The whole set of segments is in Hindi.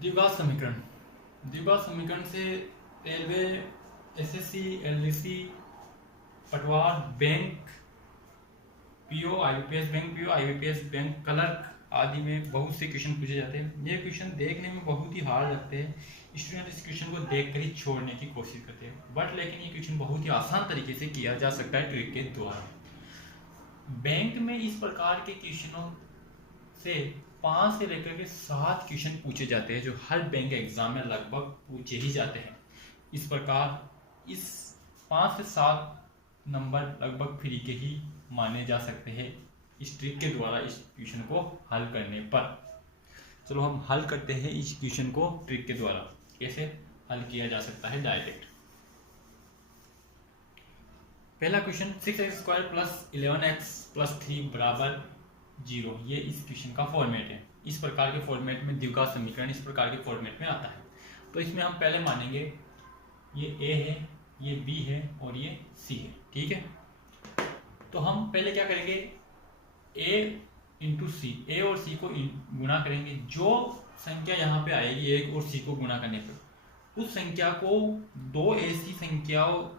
द्विघात समीकरण। द्विघात समीकरण से रेलवे, एसएससी, एलडीसी, पटवार, bank PO, IBPS bank PO, IBPS bank clerk आदि में बहुत से क्वेश्चन पूछे जाते हैं। ये क्वेश्चन देखने में बहुत ही हार्ड लगते हैं। स्टूडेंट इस क्वेश्चन को देखकर ही छोड़ने की कोशिश करते हैं, बट लेकिन ये क्वेश्चन बहुत ही आसान तरीके से किया जा सकता है ट्रिक के द्वारा। बैंक में इस प्रकार के क्वेश्चनों से 5 से लेकर के 7 क्वेश्चन पूछे जाते हैं, जो हर बैंक एग्जाम में लगभग पूछे ही जाते हैं। इस प्रकार इस 5 से 7 नंबर लगभग फ्री के ही माने जा सकते हैं इस ट्रिक के द्वारा इस क्वेश्चन को हल करने पर। चलो हम हल करते हैं इस क्वेश्चन को ट्रिक के द्वारा। कैसे हल किया जा सकता है डायरेक्ट। पहला क्वेश्चन 6x² + 11x + 3 = 0। ये इस क्वेश्चन का फॉर्मेट है। इस प्रकार के फॉर्मेट में द्विघात समीकरण इस प्रकार के फॉर्मेट में आता है। तो इसमें हम पहले मानेंगे ये ए है, ये बी है और ये सी है। ठीक है, तो हम पहले क्या करेंगे, ए इंटू सी, ए और सी को गुणा करेंगे। जो संख्या यहाँ पे आएगी एक और सी को गुणा करने पर, उस संख्या को दो ऐसी संख्याओं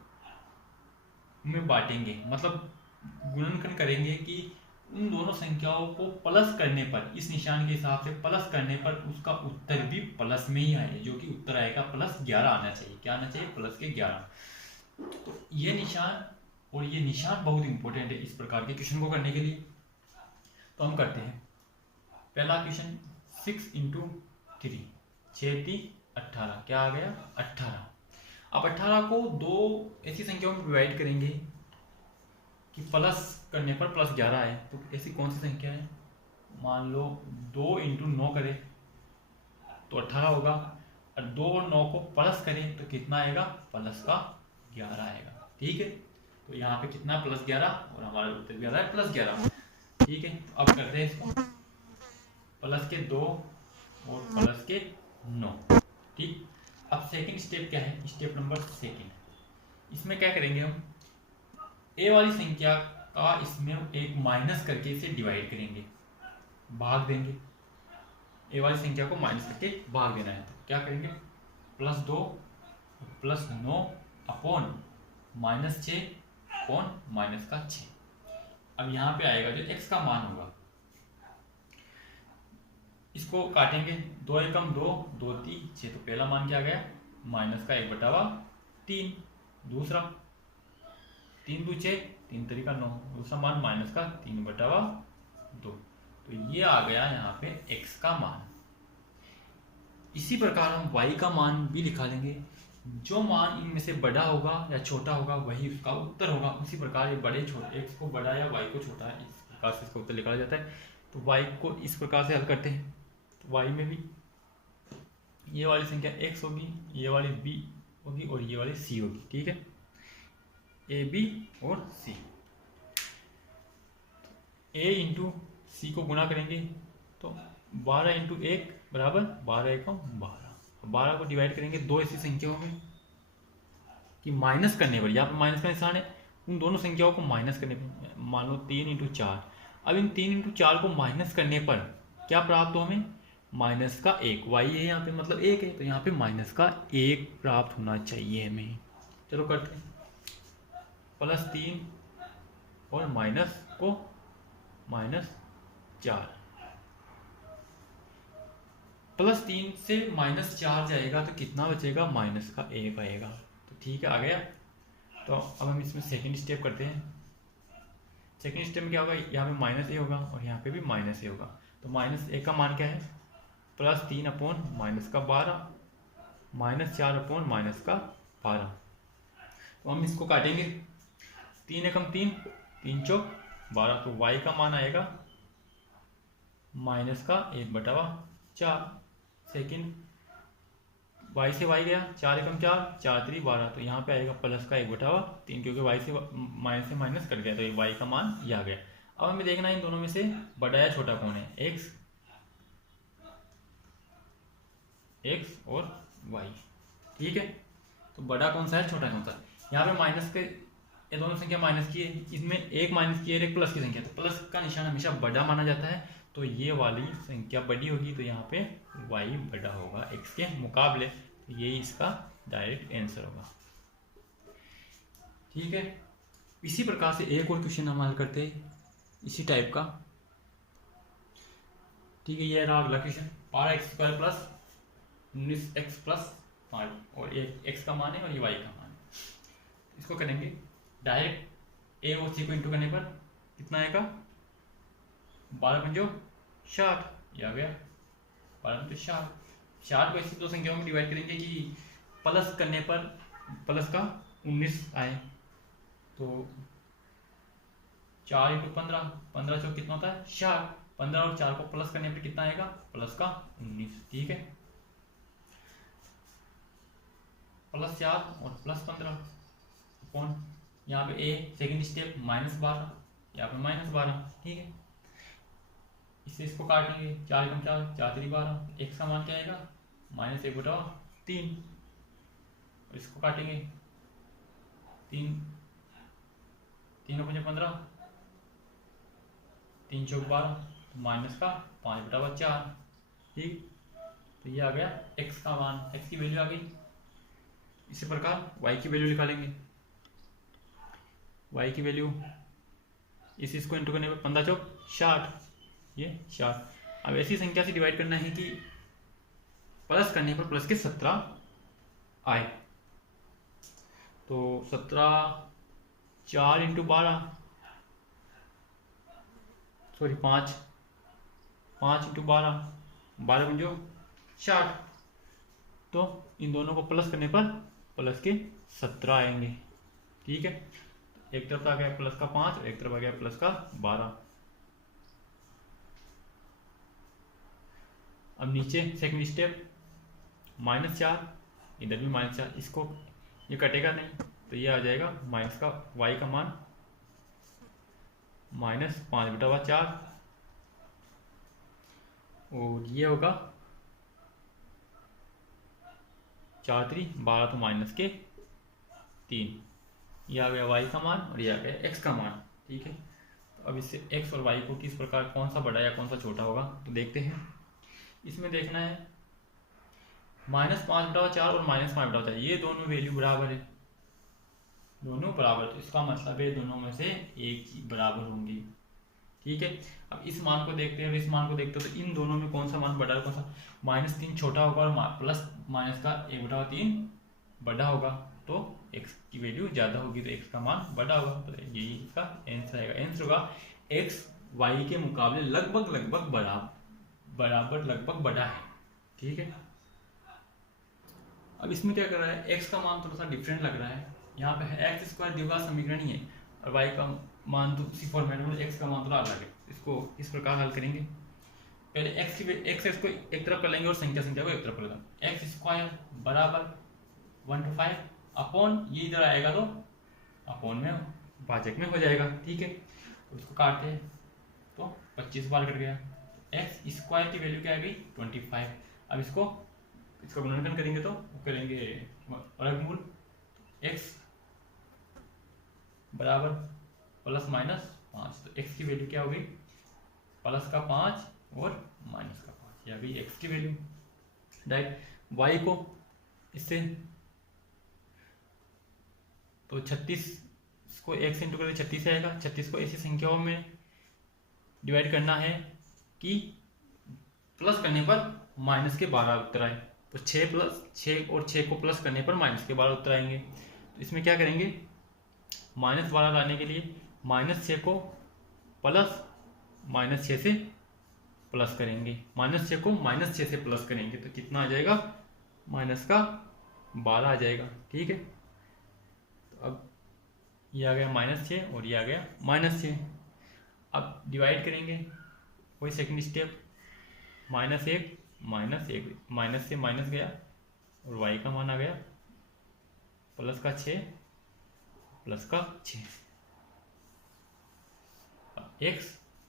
में बांटेंगे। मतलब गुणनखंड करेंगे कि उन दोनों संख्याओं को प्लस करने पर, इस निशान के हिसाब से प्लस करने पर उसका उत्तर भी प्लस में ही आए, जो कि उत्तर आएगा +11 आना चाहिए। क्या आना चाहिए? +11। तो ये निशान और ये निशान बहुत इंपॉर्टेंट है इस प्रकार के क्वेश्चन को करने के लिए। तो हम करते हैं पहला क्वेश्चन 6 × 3, 6 × 18, क्या आ गया? 18। अब 18 को दो ऐसी संख्याओं में डिवाइड करेंगे कि प्लस करने पर +11 आए। तो ऐसी कौन सी संख्या है? मान लो 2 × 9 करें तो 18 होगा, और 2 और 9 को प्लस करें तो कितना आएगा? +11 आएगा। ठीक है, तो यहाँ पे कितना? +11, और हमारा उत्तर भी आ रहा है +11। ठीक है, तो अब करते हैं इसको +2 और +9। ठीक, अब सेकंड स्टेप क्या है? Step number second. इसमें क्या करेंगे हम, ए वाली संख्या का इसमें एक माइनस करके इसे डिवाइड करेंगे, भाग देंगे। ए वाली संख्या को माइनस करके भाग देना है। तो क्या करेंगे? +2 +9 अपॉन -6 अपॉन -6। अब यहाँ पे आएगा जो x का मान होगा, इसको काटेंगे। 2 एकम 2, 2 3 6। तो पहला मान क्या आ गया? -1/3। दूसरा 3 2 6, 3 3 9। दूसरा मान -3/2। तो ये आ गया यहाँ पे x का मान। इसी प्रकार हम y का मान भी लिखा लेंगे। जो मान इनमें से बड़ा होगा या छोटा होगा वही उसका उत्तर होगा। उसी प्रकार ये बड़े छोटे, x को बड़ा या y को छोटा है, इस प्रकार से इसका उत्तर निकाला जाता है। तो y को इस प्रकार से हल करते हैं। तो y में भी ये वाली संख्या x होगी, ये वाली b होगी और ये वाली c होगी। ठीक है, a b और c। a × c को गुणा करेंगे तो 12 × 1 = 12 × 12। 12 को डिवाइड करेंगे दो ऐसी संख्याओं में कि माइनस करने पर, यहाँ पर माइनस का निशान है, उन दोनों संख्याओं को माइनस करने पर, मान लो 3 × 4। अब इन 3 × 4 को माइनस करने पर क्या प्राप्त हो हमें? -1। y है यहाँ पे, मतलब 1 है, तो यहाँ पे -1 प्राप्त होना चाहिए हमें। चलो करते हैं +3 और माइनस को -4। +3 से -4 जाएगा तो कितना बचेगा? -1 आएगा। तो ठीक है, आ गया। तो अब हम इसमें सेकंड स्टेप करते हैं। सेकंड स्टेप में क्या होगा? यहाँ पे -a होगा और यहाँ पे भी -a होगा। तो -1 का मान क्या है? +3 अपॉन -12, -4 अपॉन -12। तो हम इसको काटेंगे। 3 एकम 3, 3 चौक 12। तो y का मान आएगा -1/4। सेकंड y से y गया, 4 एकम 4, 4 3 12। तो यहाँ पे आएगा +1/3, क्योंकि y से माइनस कट गया, तो ये y का मान ये आ गया। अब हमें देखना है इन दोनों में से बड़ा या छोटा कौन है? x और y। ठीक है, तो बड़ा कौन सा है, छोटा कौन सा है? यहाँ पे माइनस के, ये दोनों संख्या माइनस की है, इसमें एक माइनस की है, एक प्लस की संख्या। तो प्लस का निशान हमेशा बड़ा माना जाता है, तो तो ये वाली संख्या बड़ी होगी, तो यहाँ पे y बड़ा होगा x के मुकाबले। तो यही इसका डायरेक्ट आंसर होगा। ठीक है, इसी प्रकार से एक और क्वेश्चन हम हल करते हैं इसी टाइप का। ठीक है, ये रहा अगला question. 12x² plus 19x plus 5 और एक x का मान है और ये y का मान है। इसको करेंगे डायरेक्ट a और c को इंटू करने पर कितना आएगा, 12 पंजो 60, ये आ गया 12 पंजो 60 को ऐसी दो संख्याओं में डिवाइड करेंगे कि प्लस करने पर प्लस का 19 आए। तो 4 × 15, 15 चौक कितना होता है 60, 15 और 4 को प्लस करने पर कितना आएगा, प्लस का 19। ठीक है, प्लस 4 और प्लस 15 कौन, यहाँ पे a सेकेंड स्टेप -12, यहाँ पे -12। ठीक है, इससे इसको काटेंगे, 4 × 4 4 × 12, x का मान क्या आएगा -1/3। इसको काटेंगे 3 3 × 5 15, 3 चौक 12, तो माइनस का 5/4। ठीक, तो ये आ गया x का मान, x की वैल्यू आ गई। इसी प्रकार y की वैल्यू निकालेंगे। y की वैल्यू इसको इंटू करने पर 15 चौक 60, ये 60। अब ऐसी संख्या से डिवाइड करना है कि प्लस करने पर प्लस के 17 आए। तो 17 4 × 12 सॉरी 5 × 12, 12 पंजो 60। तो इन दोनों को प्लस करने पर प्लस के 17 आएंगे। ठीक है, एक तरफ आ गया प्लस का 5 और एक तरफ आ गया प्लस का 12। अब नीचे सेकंड स्टेप -4, इधर भी -4, इसको ये कटेगा नहीं, तो ये आ जाएगा माइनस का y का मान -5/4 और ये होगा 4 × 3 12, तो -3। ये आ गया y का मान और ये आ गया x का मान। ठीक है, तो अब इससे x और y को किस प्रकार कौन सा बड़ा या कौन सा छोटा होगा तो देखते हैं। इसमें देखना है -5/4 और -5/4, ये दोनों वैल्यू बराबर है, दोनों बराबर, तो इसका मतलब है दोनों में से एक ही बराबर होंगी। ठीक है, अब इस मान को देखते हैं और इस मान को देखते हैं, तो इन दोनों में कौन सा मान बड़ा है, कौन सा -3 छोटा होगा और प्लस माइनस का 1/3 बड़ा होगा, तो x की वैल्यू ज़्यादा होगी, तो x का मान बड़ा होगा। तो यही इसका आंसर आएगा। आंसर होगा x y के मुकाबले लगभग बराबर लगभग बड़ा है। ठीक है, अब इसमें क्या कर रहा है, x का मान थोड़ा सा डिफरेंट लग रहा है। यहाँ पे x² द्विघात समीकरण ही है और y का मान तो उसी फॉर्मेट में, x का मान थोड़ा अलग है। इसको इस प्रकार हल करेंगे, पहले x को एक तरफ कर लेंगे और संख्या को एक तरफ कर लेंगे। x² बराबर 1 to 5 अपॉन, ये इधर आएगा तो अपॉन में भाजक में हो जाएगा। ठीक है, तो इसको काटते हैं तो 25 बार कट गया। x² की वैल्यू क्या आ गई 25। अब इसको गुणनखंड करेंगे तो करेंगे वर्गमूल, x बराबर ±5, तो x की वैल्यू क्या हो गई प्लस का 5 और माइनस का 5, ये आ गई x की वैल्यू। राइट, y को इससे तो 36 को x इंटू करके 36 आएगा। 36 को ऐसी संख्याओं में डिवाइड करना है कि प्लस करने पर माइनस के 12 उत्तर आए, तो 6 और 6 को प्लस करने पर माइनस के 12 उत्तर आएंगे। तो इसमें क्या करेंगे, -12 लाने के लिए -6 को प्लस -6 से प्लस करेंगे, -6 को -6 से प्लस करेंगे, तो कितना आ जाएगा माइनस का 12 आ जाएगा। ठीक है, तो अब ये आ गया -6 और ये आ गया -6। अब डिवाइड करेंगे, वही सेकंड स्टेप, -1 माइनस से माइनस गया और y का मान आ गया प्लस का 6 प्लस का 6। x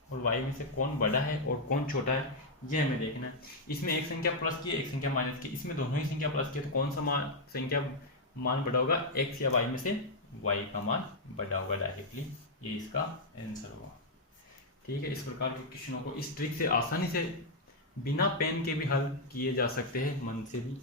और y में से कौन बड़ा है और कौन छोटा है ये हमें देखना है। इसमें एक संख्या प्लस की एक संख्या माइनस की, इसमें दोनों ही संख्या प्लस की, तो कौन सा मान बड़ा होगा, x या y में से y का मान बड़ा होगा डायरेक्टली, ये इसका आंसर होगा। ठीक है, इस प्रकार के क्वेश्चनों को इस ट्रिक से आसानी से बिना पेन के भी हल किए जा सकते हैं, मन से भी।